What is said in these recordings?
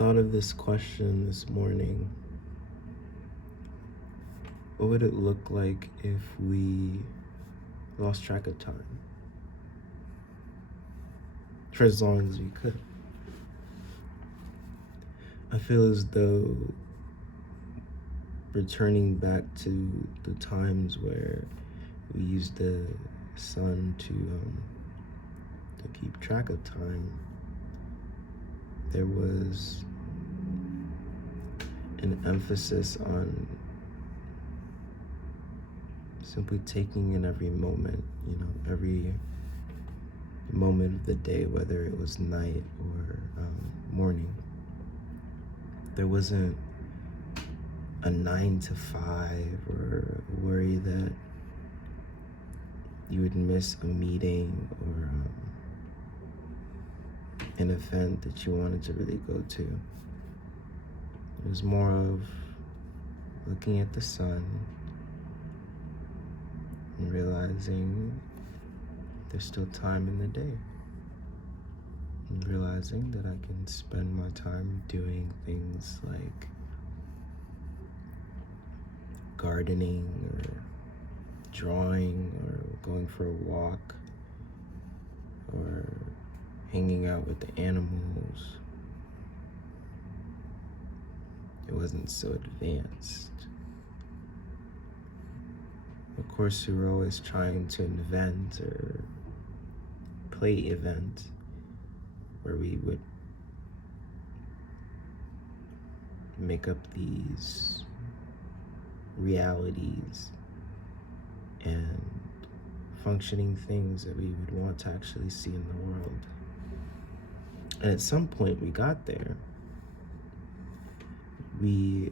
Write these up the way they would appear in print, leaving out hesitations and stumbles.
thought of this question this morning. What would it look like if we lost track of time for as long as we could? I feel as though returning back to the times where we used the sun to keep track of time, there was an emphasis on simply taking in every moment, every moment of the day, whether it was night or morning. There wasn't a 9 to 5 or a worry that you would miss a meeting or an event that you wanted to really go to. It was more of looking at the sun and realizing there's still time in the day. And realizing that I can spend my time doing things like gardening or drawing or going for a walk or hanging out with the animals. It wasn't so advanced. Of course, we were always trying to invent or play event where we would make up these realities and functioning things that we would want to actually see in the world. And at some point we got there. We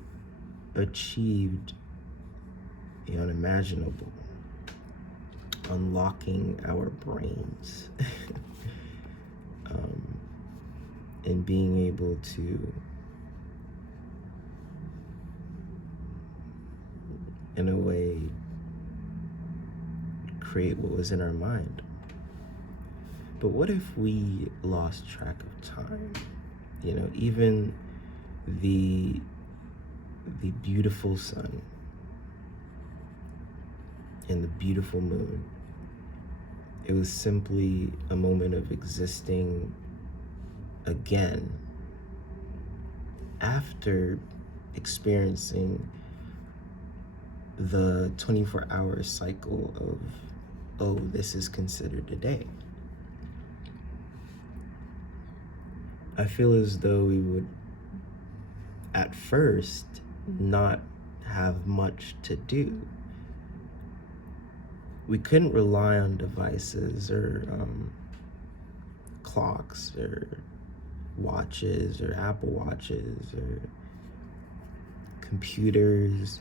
achieved the unimaginable, unlocking our brains and being able to, in a way, create what was in our mind. But what if we lost track of time? Even the beautiful sun and the beautiful moon, it was simply a moment of existing again after experiencing the 24-hour cycle of, oh, this is considered a day. I feel as though we would, at first, not have much to do. We couldn't rely on devices or clocks or watches or Apple Watches or computers,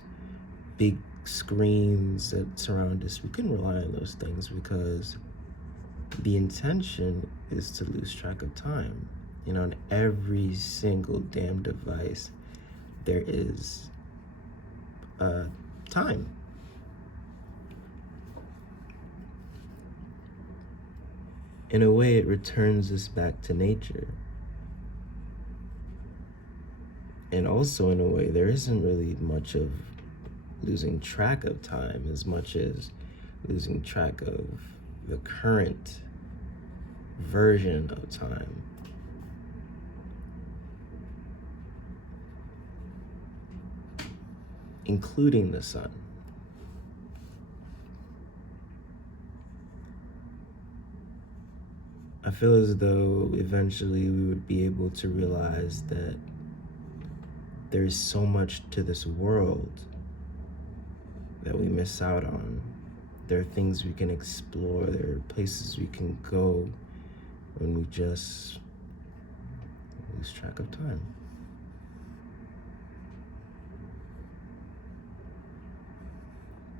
big screens that surround us. We couldn't rely on those things because the intention is to lose track of time. On every single damn device, there is time. In a way, it returns us back to nature. And also, in a way, there isn't really much of losing track of time as much as losing track of the current version of time. Including the sun. I feel as though eventually we would be able to realize that there's so much to this world that we miss out on. There are things we can explore, there are places we can go when we just lose track of time.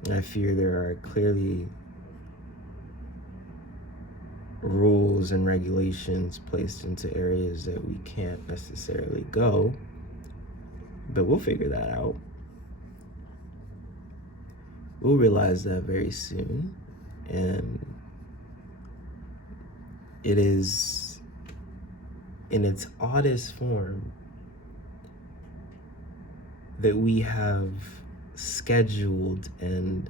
I fear there are clearly rules and regulations placed into areas that we can't necessarily go, but we'll figure that out. We'll realize that very soon, and it is in its oddest form that we have scheduled and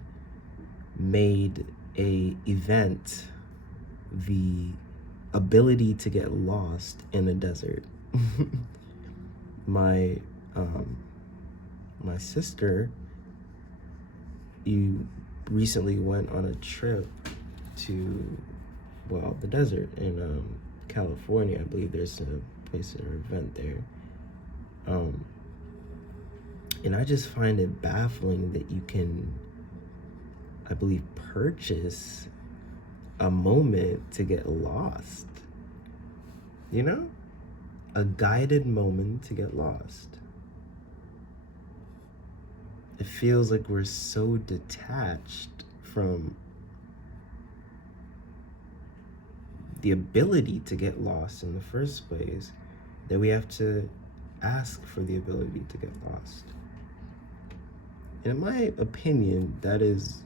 made a event the ability to get lost in a desert. my my sister, you recently went on a trip to, well, the desert in California. I believe there's a place or event there. And I just find it baffling that you can, I believe, purchase a moment to get lost. You know? A guided moment to get lost. It feels like we're so detached from the ability to get lost in the first place that we have to ask for the ability to get lost. And in my opinion, that is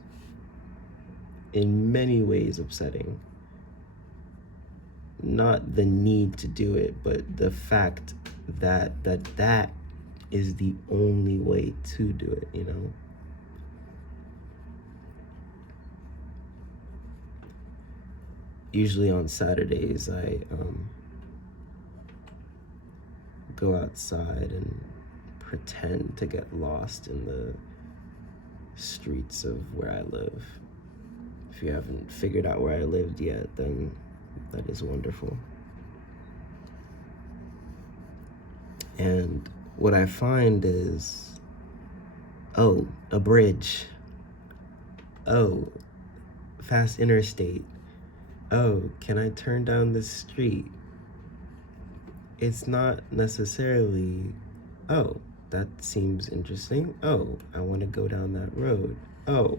in many ways upsetting. Not the need to do it, but the fact that is the only way to do it, you know? Usually on Saturdays, I go outside and pretend to get lost in the streets of where I live. If you haven't figured out where I lived yet, then that is wonderful. And what I find is, oh, a bridge. Oh, fast interstate. Oh, can I turn down this street? It's not necessarily, oh, that seems interesting. Oh, I want to go down that road. Oh,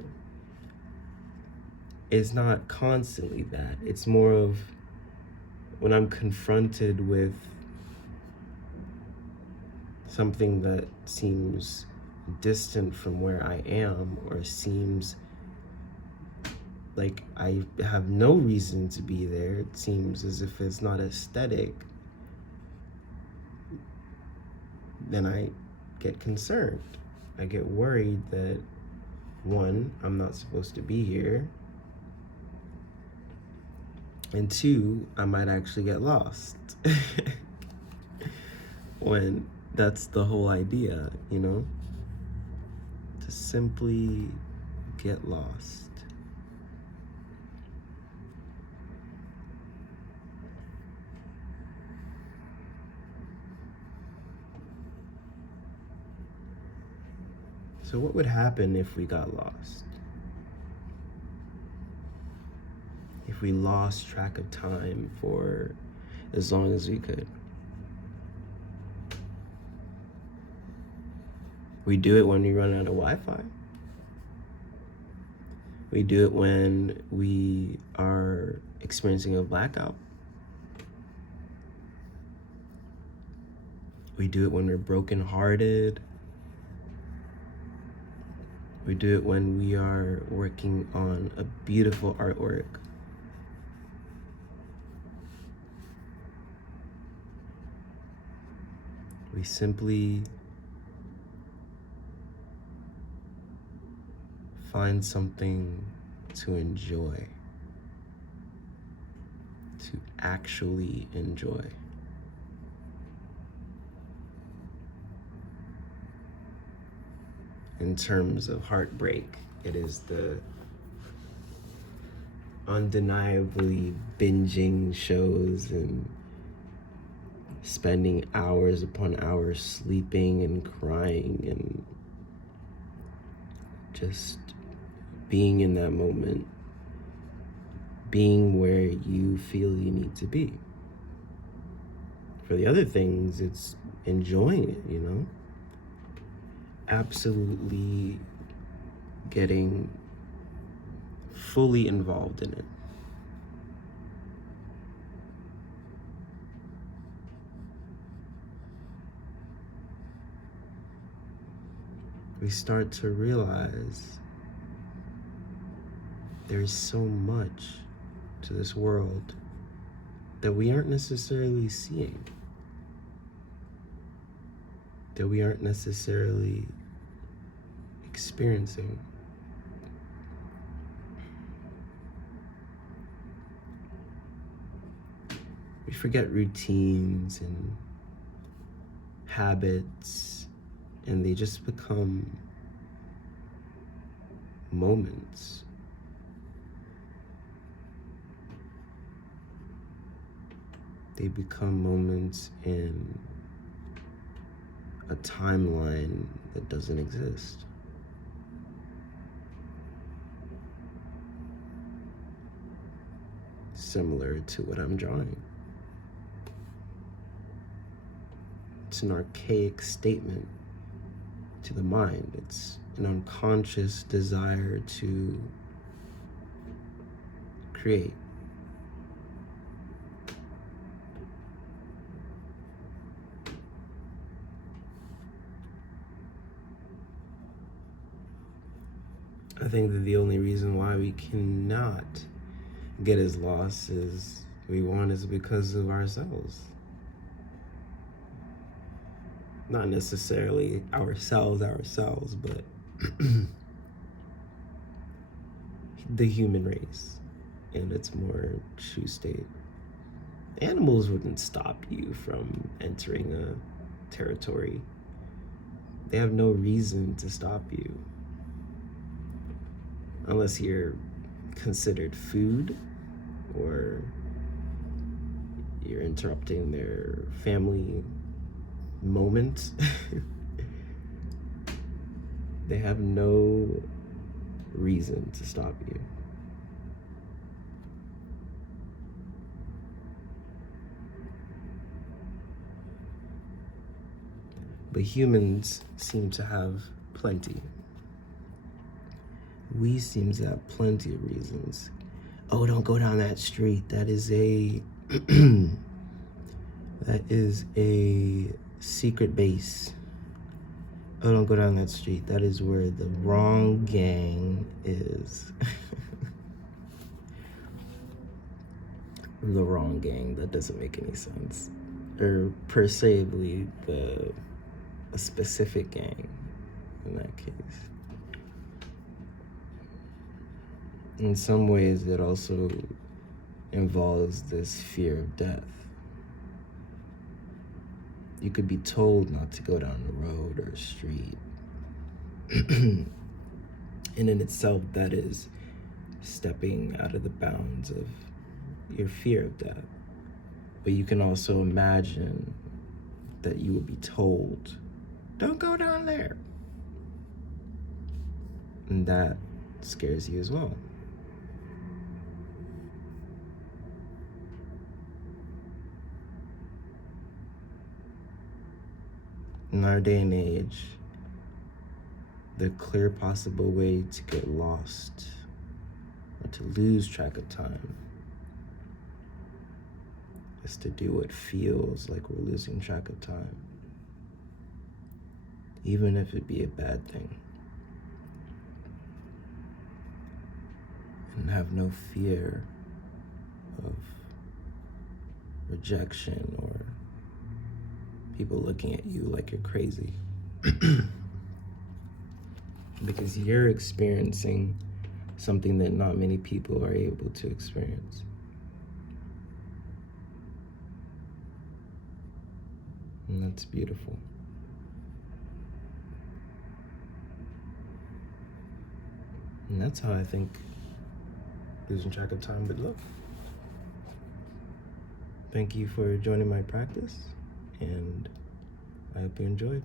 it's not constantly that. It's more of when I'm confronted with something that seems distant from where I am, or seems like I have no reason to be there. It seems as if it's not aesthetic. Then I get concerned. I get worried that, one, I'm not supposed to be here, and two, I might actually get lost. When that's the whole idea, you know? To simply get lost. So what would happen if we got lost? If we lost track of time for as long as we could? We do it when we run out of Wi-Fi. We do it when we are experiencing a blackout. We do it when we're brokenhearted. We do it when we are working on a beautiful artwork. We simply find something to enjoy, to actually enjoy. In terms of heartbreak, it is the undeniably binging shows and spending hours upon hours sleeping and crying and just being in that moment, being where you feel you need to be. For the other things, it's enjoying it, you know? Absolutely getting fully involved in it. We start to realize there's so much to this world that we aren't necessarily seeing. that we aren't necessarily experiencing. We forget routines and habits, and they just become moments. They become moments in a timeline that doesn't exist. Similar to what I'm drawing. It's an archaic statement to the mind. It's an unconscious desire to create. I think that the only reason why we cannot get as lost as we want is because of ourselves. Not necessarily ourselves, but the human race in its more true state. Animals wouldn't stop you from entering a territory. They have no reason to stop you. Unless you're considered food or you're interrupting their family moment. They have no reason to stop you. But humans seem to have plenty. We seem to have plenty of reasons. Oh, don't go down that street. That is a that is a secret base. Oh, don't go down that street. That is where the wrong gang is. The wrong gang. That doesn't make any sense. Or per se, a specific gang in that case. In some ways, it also involves this fear of death. You could be told not to go down a road or a street. And in itself, that is stepping out of the bounds of your fear of death. But you can also imagine that you would be told, don't go down there. And that scares you as well. In our day and age, the clear possible way to get lost or to lose track of time is to do what feels like we're losing track of time, even if it be a bad thing. And have no fear of rejection or people looking at you like you're crazy. Because you're experiencing something that not many people are able to experience. And that's beautiful. And that's how I think losing track of time would look. Thank you for joining my practice, and I hope you enjoyed.